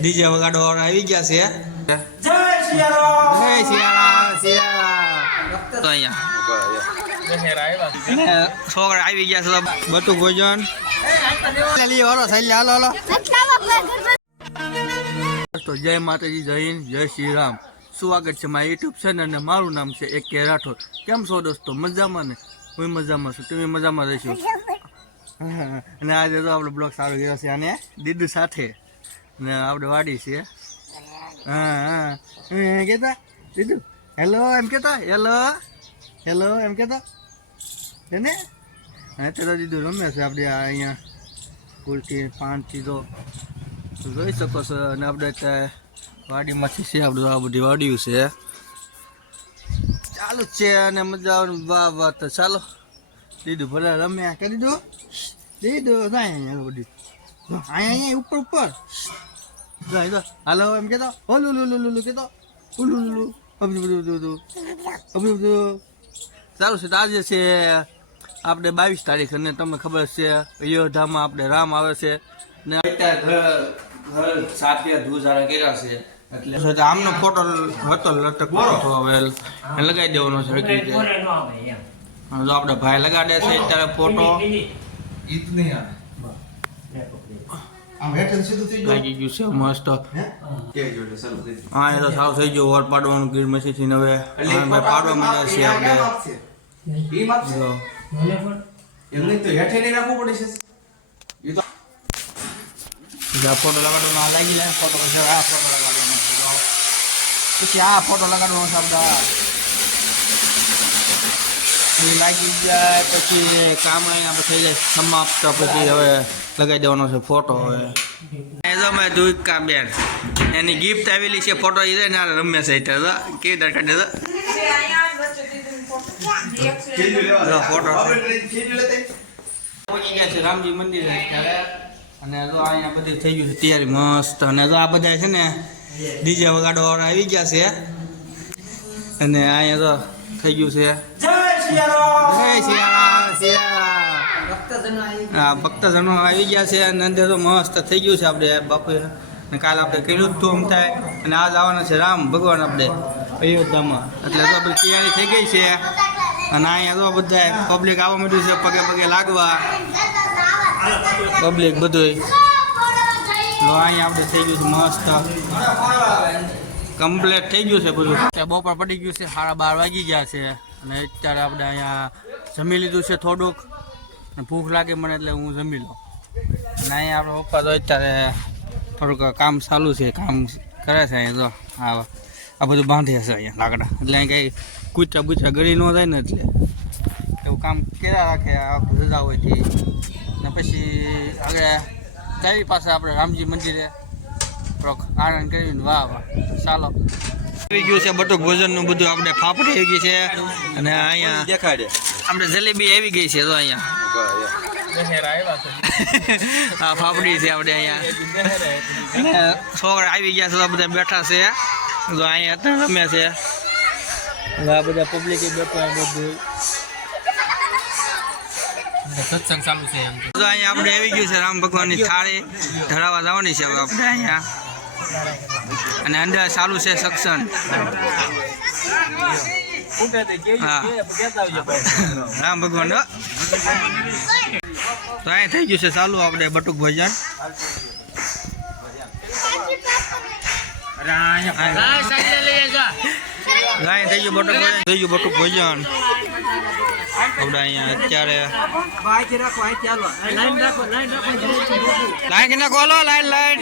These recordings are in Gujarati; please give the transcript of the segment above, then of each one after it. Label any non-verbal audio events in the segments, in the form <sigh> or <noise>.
ડીજે વગાડો આવી ગયા છે. જય સિયારામ જય સિયારામ સિયારામ તો અહીંયા છોકરા આવી ગયા છે તો ભોજન. લી હાલો સાહેબ હાલો હાલો તો જય માતાજી જય હિન્દ જય શ્રી રામ સ્વાગત છે મારા યુટ્યુબ ચેનલ અને મારું નામ છે એક કે રાઠોડ કેમ છો દોસ્તો? મજામાં ને? હું મજામાં છું. તમે મજામાં રહીશું? <laughs> અને આજે તો આપણો બ્લોક સારો ગયો છે અને દીદુ સાથે. ને આપણે વાડી છે હા હા. કેતા દીદુ હેલો એમ કહેતા હેલો હેલો એમ કહેતા. એને? હા તો દીદુ રમે છે આપણે અહીંયા ફૂલથી પાનથી તો જોઈ શકો છો. અને આપણે અત્યારે વાડીમાંથી છે આપણે આ બધી વાડીયું છે. ચાલુ છે અને મજા આવે વાહ વાહ. તો ચાલો દીધું ભલે રમ્યા. કરી દીધું દીધું કાંઈ અહીંયા બધી. અહીંયા અહીંયા ઉપર ઉપર. જો, જો. હાલો એમ કેતો ઓલું લુલુ લુલું કેતો ઉલું લુલુ અબજુ બધું બધું અબજુ. બધું સારું છે તો આજે છે આપણે બાવીસ તારીખ અને તમને ખબર છે અયોધ્યામાં આપણે રામ આવે છે. ને અત્યારે ઘર ઘર સાથે ધુજારા કર્યા છે. એટલે આમનો ફોટો હતો લટક હતો હવે. એ લગાવી દેવાનો છે જો આપણે ભાઈ લગાડે છે અત્યારે ફોટો ઈદ નહીં આવે. આમ હેઠળ સીધું થઈ ગયું? લાગી ગયું છે મસ્ત કે જોડે ચાલુ થઈ ગયું. હા એ તો સાવ થઈ ગયું. વર પાડવાનું ગીર મસી થી હવે હા, ભાઈ પાડવા માંડ્યા છે આપણે. ઈ માપશે જો. મને પણ એમને તો હેઠે નહીં રાખવું પડે છે. ઈ તો બીજા ફોટો લગાડવાનો આ લાગી ફોટો પછી આ ફોટો લગાડવાનો છે. પછી આ ફોટો લગાડવાનો આપણે એ લાગી જાય, પછી કામ અહીંયા થઈ જાય, સમાપ્ત. પછી હવે લગાવી દેવાનો છે ફોટો હવે. દુઈકા બેન, એની ગિફ્ટ આવેલી છે ફોટો એ ને આ રમે છે એટલે કેવી દરકાર ખેંચી ફોટો પહોંચી ગયા છે રામજી મંદિર અને જો અહીંયા બધી થઈ ગયું છે, તૈયારી મસ્ત. અને જો આ બધા છે ને, ડીજે વગાડવા આવી ગયા છે. અને અહીંયા તો થઈ ગયું છે. ભક્તજનો આવી ગયા છે. અને અંદર તો મસ્ત થઈ ગયું છે આપણે બાપુએ. અને કાલ આપણે કર્યું જ ધૂમ થાય. અને આજ આવવાના છે રામ ભગવાન આપણે અયોધ્યામાં. એટલે તો આપણે તૈયારી થઈ ગઈ છે. અને અહીંયા તો બધા પબ્લિક આવવા માંડ્યું છે પગે પગે લાગવા. પબ્લિક બધું તો અહીંયા આપણે થઈ ગયું છે મસ્ત. કમ્પ્લેટ થઈ ગયું છે બધું. બપોર પડી ગયું છે સાડા બાર વાગી ગયા છે. અને અત્યારે આપણે અહીંયા જમી લીધું છે થોડુંક. ભૂખ લાગે મને એટલે હું જમી લઉં. અને અહીંયા આપણે પપ્પા તો અત્યારે થોડુંક કામ ચાલુ છે, કામ કરે છે અહીંયા તો. આ આ બધું બાંધે છે અહીંયા લાકડા. એટલે અહીં કંઈ કૂચા બૂચા ગળી ન જાય ને એટલે. એવું કામ કર્યા રાખે આખું રજા હોય તે. ને પછી આગળ કઈ પાસે આપણે રામજી મંદિરે. થોડોક આનંદ કરીને વાહ વાહ. ચાલો. આવી ગયું છે બટુક ભોજનનું બધું આપણે ફાફડી આવી ગઈ છે. અને અહીંયા દેખાડે. આપણે જલેબી આવી ગઈ છે તો અહીંયા. આ ફાફડી છે આપણે અહીંયા. છોકરા આવી ગયા છે તો બધા બેઠા છે. તો અહીંયા અત્યારે રમે છે. આ બધા પબ્લિક બેઠા બધું. સત્સંગ ચાલુ છે એમ. તો અહીંયા આપણે આવી ગયું છે રામ ભગવાનની થાળી. ધરાવા જવાની છે આપણે અહીંયા. અને અંદર ચાલુ છે સક્ષન રામ ભગવાન. તો અહીંયા થઈ ગયું છે ચાલુ આપણે બટુક ભોજન. અહીંયા થઈ ગયું બટુક થઈ ગયું બટુક ભોજન. આપણે અત્યારે લાઈન લાઈન લાઈન.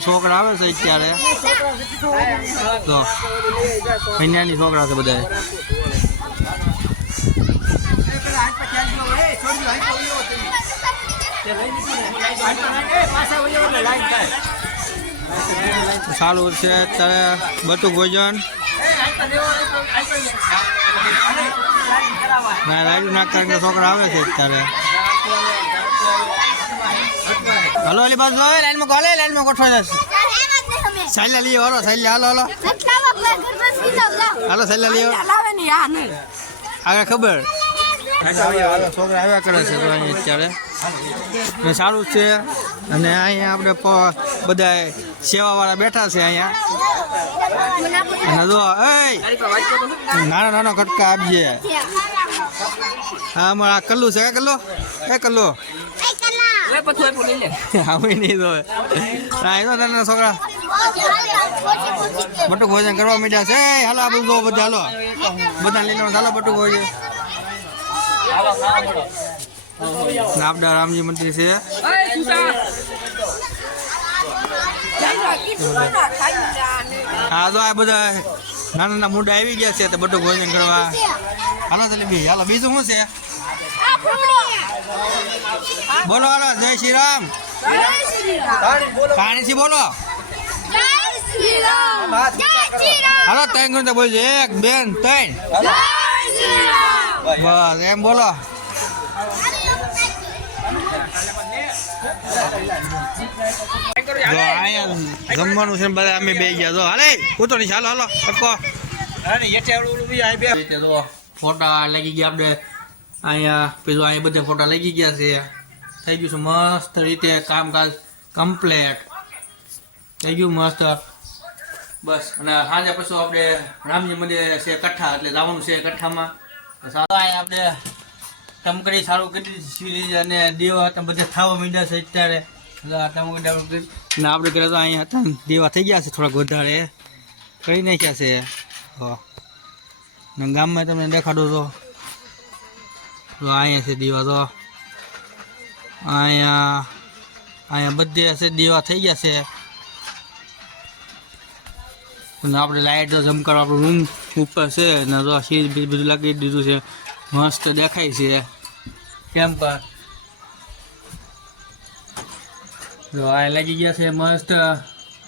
છોકરા આવે છે અત્યારે તો છોકરા છે બધા સારું છે અત્યારે બધું ભોજન. ના, રાજુ નાગતા છોકરા આવે છે અત્યારે. હલો અલી બાજુ આવે લાઈનમાં કોલે લાઈનમાં ગોઠવાઈ જશે. સાઈલા લઈએ હાલો સાઈલા હાલો હાલો. હાલો સાઈલા લઈએ આગળ ખબર? છોકરા આવ્યા કરે છે અત્યારે. સારું છે. અને અહીંયા આપણે બધા બધા સેવાવાળા બેઠા છે અહીંયા. અને જો નાના નાના કટકા આપજે. હા અમારા આ કલ્લુ છે કલ્લુ? એ કલ્લુ છોકરા. બટુક ભોજન કરવા માંડ્યા છે. હાલો આપણે જો બધા હાલો. બધા લઈને હાલો બટુક ભોજન. ને આપણા રામજી મંદિર છે. હા તો આ બધા નાના નાના મુંડા આવી ગયા છે તો બધું ભોજન કરવા. હાલો જલેબી હાલો બીજું શું છે? બોલો હાલો જય શ્રી રામ પાણીથી બોલો. હાલો ત્રણ ગુણ બોલજો. એક બેન ત્રણ. બસ એમ બોલો. જો અહીંયા જમવાનું છે ને બધા અમે બે ગયા. જો હાલે ઉતો નહીં ચાલો હાલો અટકો ફોટા લાગી ગયા આપણે. અહીંયા પેલું અહીંયા બધા ફોટા લાગી ગયા છે. થઈ ગયું છે મસ્ત રીતે કામકાજ કમ્પ્લેટ. થઈ ગયું મસ્ત. બસ, અને સાંજે પછી આપણે રામજી મંદિર છે કઠ્ઠા, એટલે જવાનું છે કઠ્ઠામાં. સારું અહીંયા આપણે ટમકડી સારું કરી દીધી અને દેવા બધા થવા માંડ્યા છે અત્યારે. આપણે કરી- ને આપણે કરે તો અહીંયા હતા દેવા થઈ ગયા છે થોડાક વધારે. કરી નાખ્યા છે. હો. ને ગામમાં તમને દેખાડો તો અહીંયા છે દીવા તો અહીંયા અહીંયા બધે છે દીવા થઈ ગયા છે. અને આપણે લાઇટ તો જમકાર, આપણું રૂમ ઉપર છે ને તો સીજ બધું લાગી દીધું છે. મસ્ત દેખાય છે. કેમ પર જો આ લાગી ગયા છે મસ્ત.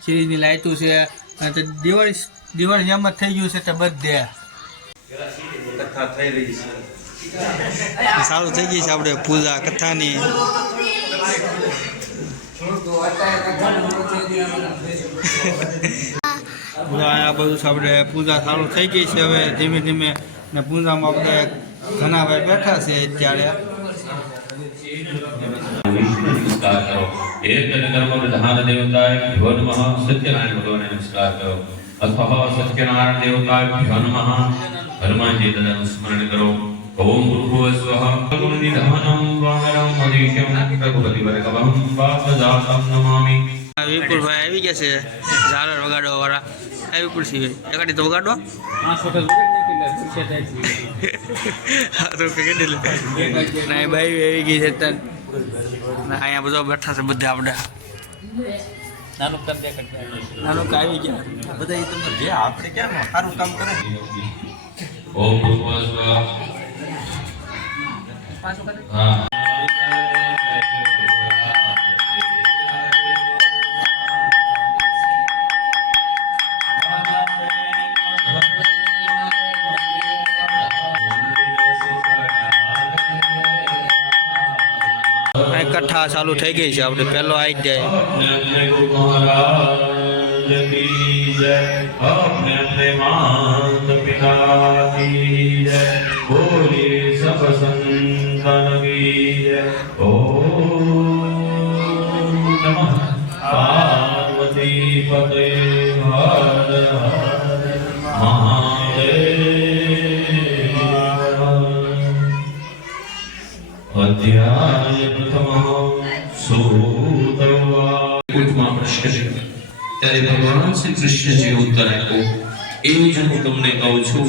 સીરીઝની લાઇટો છે. અને દિવાળી દિવાળી જેમ જ થઈ ગયું છે તે બધે. સારું થઈ ગઈ છે આપણે પૂજા કથાની. આ બધું છે આપણે પૂજા સારું થઈ ગઈ છે હવે ધીમે ધીમે. ને પૂજામાં આપણે ઘણા ભાઈ બેઠા છે અત્યારે. નમસ્કાર કરો. એક કર્મ પ્રધાન દેવતાય ભ્યો નમઃ સત્યનારાયણ ભગવાનને નમસ્કાર કરો. અથવા સત્યનારાયણ દેવતાય ભ્યો નમઃ હનુમાનજી દાદાનું સ્મરણ કરો ઓમ ભૂર્ભુવ સ્વઃ ગુણ નિધાનમ વામરમ મદીશમ રઘુપતિ વર્ગવમ બાપદાસમ નમામિ વિપુલભાઈ આવી ગયા છે ઝાલર વગાડવા વાળા. આ વિપુલસિંહ એકાડી તો વગાડો. ના એ આવી ગઈ છે તન ના અહીંયા બધા બેઠા છે બધા આપણે. નાનું કામ નાનું કામ આવી ગયા. બધા એ તમને જે આપણે કેમ સારું કામ કરે. ઓમ રૂપા ચાલુ થઈ ગઈ છે. આપણે પહેલો આવી જાય માતા કી જય બોલે સબ સંતન કી જય ઓ નમઃ પાર્વતી પતે હર હર મહાદેવ અધ્યાય પ્રથમ સૂતવા ત્યારે ભગવાન શ્રી કૃષ્ણજીએ ઉત્તર આપ્યો. એ જ હું તમને કહું છું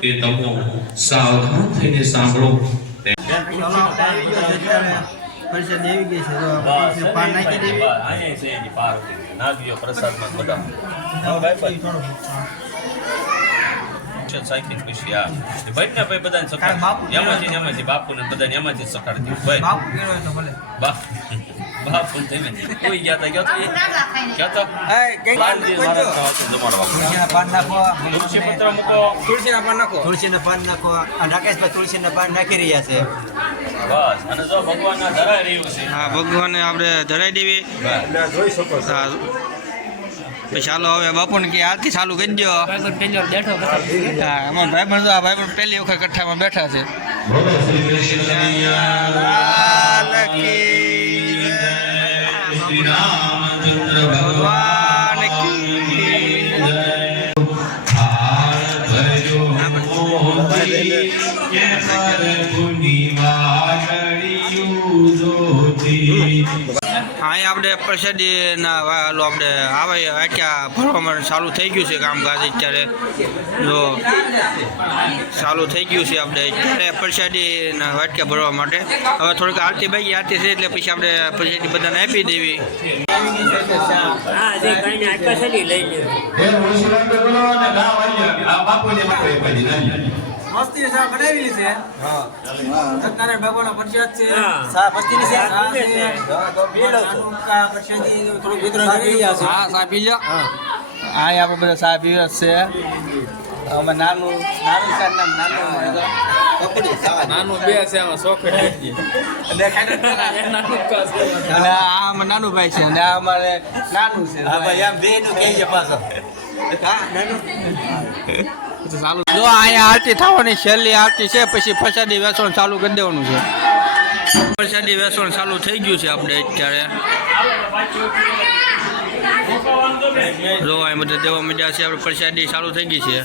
કે તમે સાવધાન થઈને સાંભળો. પરિષદ આવી ગઈ છે તો? પાન નાખી દેવી બાપુ કેળો તો? ભલે તુલસીના પાન નાખો. તુલસીના પાન નાખો. તુલસીના પાન નાખો. રાકેશભાઈ તુલસીના પાન નાખી રહ્યા છે. હા ભગવાનને આપણે ધરાઈ દેવી. ચાલો હવે બાપુને કે આજથી ચાલુ કરી દો બેઠો અમારા ભાઈ પણ આ ભાઈ પણ પહેલી વખત કઠ્ઠામાં બેઠા છે. મોહતી કે પર પુની વાદળિયું જોતી અહીં આપણે પ્રસાદીના વાલો આપણે આવે વાક્યા ભરવામાં ચાલુ થઈ ગયું છે કામકાજ અત્યારે. જો ચાલુ થઈ ગયું છે આપણે અત્યારે પ્રસાદીના વાટક્યા ભરવા માટે. હવે થોડીક આરતી બાકી, આરતી છે એટલે પછી આપણે પ્રસાદી બધાને આપી દેવી. હા જે કઈ લઈ લે મસ્તી બનાવેલી છે. સત્યનારાયણ પ્રસાદ છે. હા. સા પચીની છે. શાક છે. નાનું કા પ્રસાદી થોડુંક વિતરણ કરી રહ્યા છે. હા ચા પી લો અહીં આપણે બધા ચા પીવે છે. અમે નાનું નાનું છે નામ નાનું નાનું બે છે આમાં સોખડી અને આ નાનું ભાઈ છે અને આ અમારે નાનું છે. હા ભાઈ એમ બે નું કહેજે પાછો. ચાલુ જો અહીંયા આરતી થવાની છેલ્લી આરતી છે પછી ફસાદી વેસણ ચાલુ કરી દેવાનું છે. ફસાદી વેસણ ચાલુ થઈ ગયું છે આપણે અત્યારે. જો અહીં બધા દેવા મજા છે આપણે પ્રસાદી ચાલુ થઈ ગઈ છે.